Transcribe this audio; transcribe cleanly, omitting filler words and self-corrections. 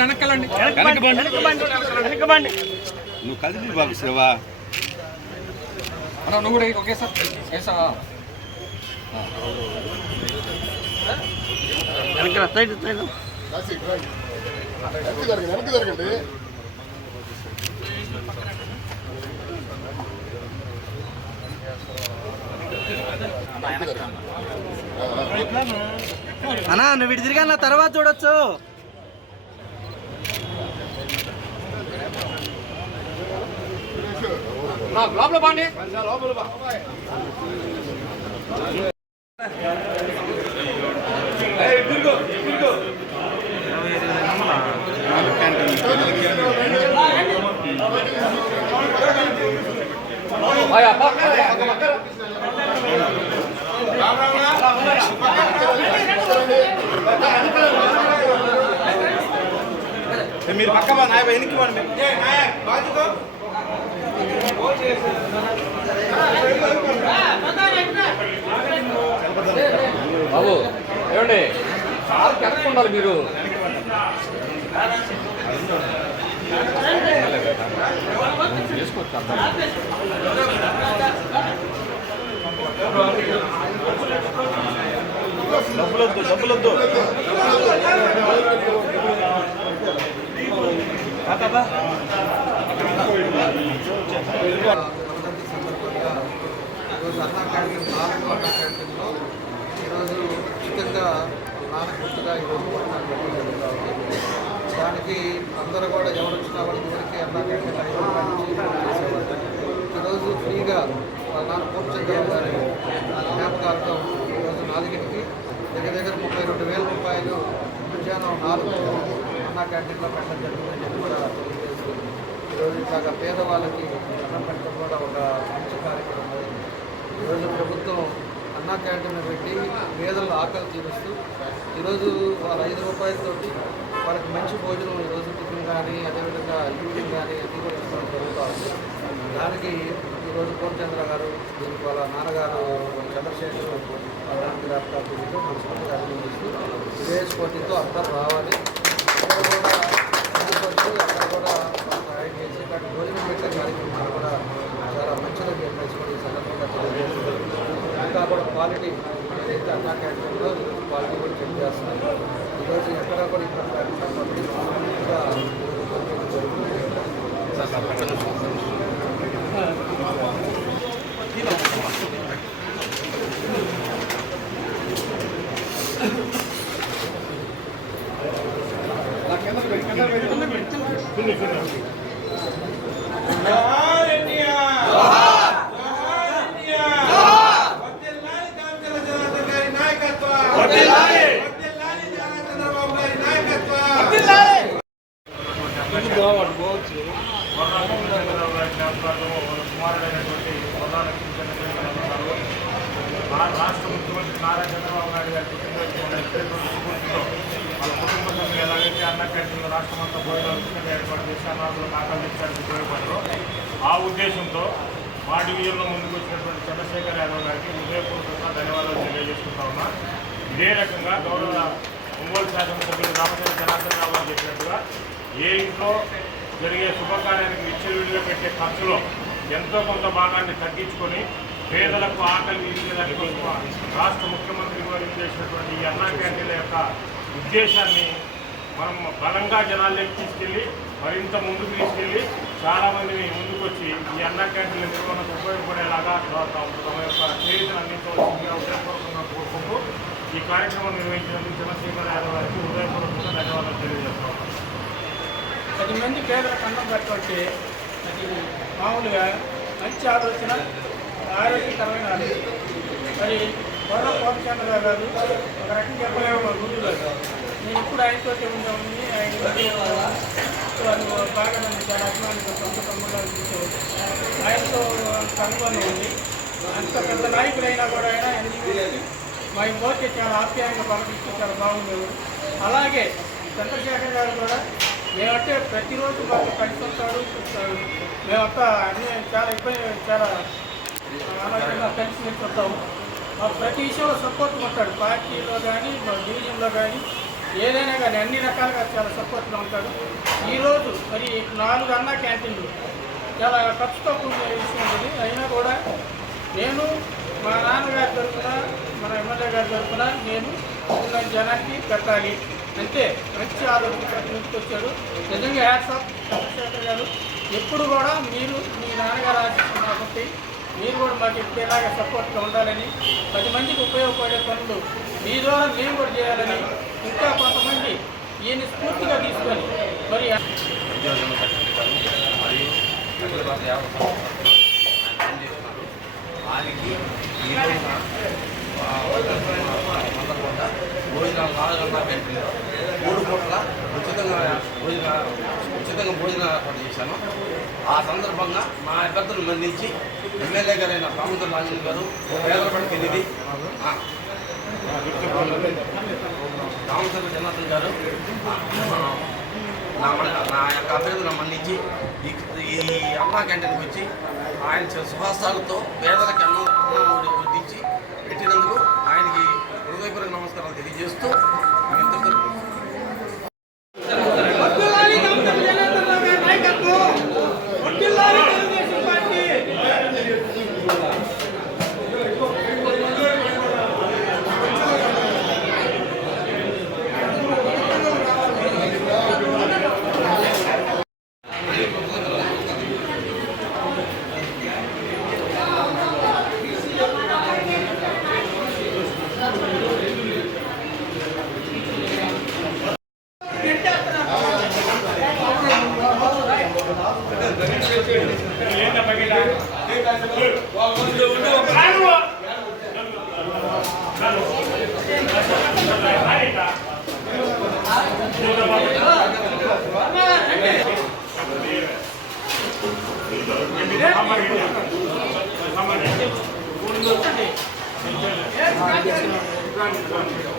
వెనక్కెళ్ళండి, నువ్వు కదిలి బాబు శివా నువ్వు కూడా ఓకే సార్ వేసా జరగండి. అన్నా నువ్వు ఇటు తిరిగా తర్వాత చూడొచ్చు. లోపల బాండి మీరు పక్క నాయ వెనక్కి పండి బాబు ఏమండి కారు కరెక్ట్ ఉండాలి మీరు. చేసుకోవచ్చు డబ్బులొద్దు ఈరోజు అన్నా క్యాంటీన్ 4వ అన్నా క్యాంటీన్లో ఈరోజు ఉచితంగా నాన్న గుర్తుగా ఈరోజు భోజనాలు పెట్టడం జరుగుతూ ఉంది. దానికి అందరూ కూడా ఎవరు వచ్చినా వాళ్ళ దగ్గరికి అన్నా క్యాంటీన్ 5 రూపాయల నుంచి చేసేవాళ్ళు. ఈరోజు ఫ్రీగా వాళ్ళ నాన్న పూర్చంద్రం గారి జ్ఞాపకాలతో ఈరోజు నాలుగింటికి దగ్గర 32,000 రూపాయలు మధ్యాహ్నం 4 అన్నా క్యాంటీన్లో పెట్టడం జరుగుతుందని చెప్పి కూడా తెలియజేస్తుంది. ఈరోజు ఇట్లాగా పేదవాళ్ళకి అన్నం పెట్టడం కూడా ఒక మంచి కార్యక్రమం. ఈరోజు ప్రభుత్వం అన్నా క్యాంటీన్ పెట్టి పేదల ఆకలి తీరుస్తూ ఈరోజు వాళ్ళ 5 రూపాయలతోటి వాళ్ళకి మంచి భోజనం ఈరోజు టిఫిన్ కానీ అదేవిధంగా ఈవినింగ్ కానీ అన్నీ కూడా ఇవ్వడం జరుగుతూ ఉంది. దానికి ఈరోజు పూర్ణచంద్ర గారు దీనికి వాళ్ళ నాన్నగారు చంద్రశేఖర్ వాళ్ళ నాన్నగారు దీంతో మనస్ఫూర్తిగా అభినందిస్తూ ఇదే స్ఫూర్తితో అందరూ రావాలి. అక్కడ కూడా అక్కడ కూడా ఆయన చేసి ఇక్కడ భోజనం పెట్టే కార్యక్రమాలు కూడా చాలా మంచిగా చెప్పేసుకొని ఈ సందర్భంగా తెలియజేస్తుంది. ఇంకా కూడా క్వాలిటీ ఏదైతే అన్నా క్యాంటీన్లో క్వాలిటీ కూడా చెక్ చేస్తున్నారు. ఈరోజు ఎక్కడ కూడా ఇక్కడ రాష్ట్ర ముఖ్యమంత్రి నారా చంద్రబాబు నాయుడు గారి పుట్టినరోజు వాళ్ళ కుటుంబ సభ్యులు ఎలాగైతే అన్న క్యాంటీన్లో రాష్ట్రమంతా భోజనాలు ఉచితంగా ఏర్పాటు చేసి అన్నాదులు ఆకలించడానికి ఉపయోగపడరు. ఆ ఉద్దేశంతో మా డివిజన్లో ముందుకు వచ్చినటువంటి చంద్రశేఖర్ యాదవ్ గారికి హృదయపూర్వకంగా ధన్యవాదాలు తెలియజేసుకుంటా ఉన్నా. ఇదే రకంగా గౌరవ ఒంగోలు శాసనసభ్యులు రామచంద్ర జనార్దన్ రావు గారు చెప్పినట్టుగా ఏ ఇంట్లో జరిగే శుభకార్యానికి విచ్చలవిడిగా పెట్టే ఖర్చులో ఎంతో కొంత భాగాన్ని తగ్గించుకొని పేదలకు ఆకలి తీర్చేదానికి రాష్ట్ర ముఖ్యమంత్రి గారు చేసినటువంటి ఈ అన్నా క్యాంటీన్ల యొక్క ఉద్దేశాన్ని మనం బలంగా జనాల్లోకి తీసుకెళ్ళి మరింత ముందుకు తీసుకెళ్ళి చాలామందిని ముందుకొచ్చి ఈ అన్నా క్యాంటీన్ల నిర్వహణకు ఉపయోగపడేలాగా తమ యొక్క చేతులు అందించవలసిందిగా ఉదయపూర్వకంగా కోరుకుంటూ ఈ కార్యక్రమం నిర్వహించినందుకు చంద్రశేఖర్ యాదవ్ గారికి హృదయపూర్వకంగా ధన్యవాదాలు తెలియజేస్తున్నాం. 10 మంది పేదలకు అన్నం పెట్టబట్టి అది మామూలుగా మంచి ఆలోచన, ఆరోగ్యకరమైన ఆలోచన. మరి పూర్ణచంద్ర గారు ఒక రకంగా చెప్పలేము గురువు గారు. నేను ఇప్పుడు ఆయనతో ఉందామని ఆయన బాగా నన్ను చాలా అభిమానితో సొంత తమ్ముళ్ళు చూసేవాడు. ఆయనతో కనుగొని ఉంది. అంత పెద్ద నాయకులైనా కూడా ఆయన మా పోతే చాలా ఆప్యాయంగా పలకిస్తూ చాలా బాగుండేవాడు. అలాగే చంద్రశేఖర్ గారు కూడా మేమంటే ప్రతిరోజు మాకు కలిసి వస్తాడు. మేమంతా అన్నీ చాలా ఇబ్బంది, చాలా ఆలోచనగా కలిసి ఉంటాము. మాకు ప్రతి విషయంలో సపోర్ట్ ఉంటాడు. పార్టీలో కానీ డివిజన్లో కానీ ఏదైనా కానీ అన్ని రకాలుగా చాలా సపోర్ట్గా ఉంటాడు. ఈరోజు మరి 4 అన్నా క్యాంటీన్లు చాలా ఖర్చుతో కూడిన విషయం ఇది. అయినా కూడా నేను మా నాన్నగారి తరఫున మన ఎమ్మెల్యే గారి తరఫున నేను ఉన్న జనానికి పెట్టాలి అంటే మంచి ఆలోచన ముందుకొచ్చాడు. నిజంగా హ్యాట్స్ ఆఫ్ చంద్రశేఖర్ గారు. ఎప్పుడు కూడా మీరు మీ నాన్నగారు ఆశిస్తున్నారు కాబట్టి మీరు కూడా మాకు ఎప్పుడేలాగా సపోర్ట్గా ఉండాలని, 10 మందికి ఉపయోగపడే పనులు మీ ద్వారా మేము కూడా చేయాలని, ఇంకా కొంతమంది ఈయన స్ఫూర్తిగా తీసుకొని మరి ఆయనకి ఈ రోజున మందకుండా భోజనాలు 4 గంటల క్యాంటీన్లో 3 పూట్ల ఉచితంగా భోజనాలు ఏర్పాటు చేశాను. ఆ సందర్భంగా మా అభ్యర్థులు మందించి ఎమ్మెల్యే గారైన రామచంద్ర రాజన్ గారు, పేదలపడికి నిధి రామచంద్ర జనార్దన్ గారు నా యొక్క అభ్యర్థులను మన్నించి ఈ అన్నా క్యాంటీన్కి వచ్చి ఆయన సుహాసాలతో పేదలకు అన్నం వడ్డించి పెట్టినందుకు ఆయనకి హృదయపూర్వక నమస్కారాలు తెలియజేస్తూ Yes,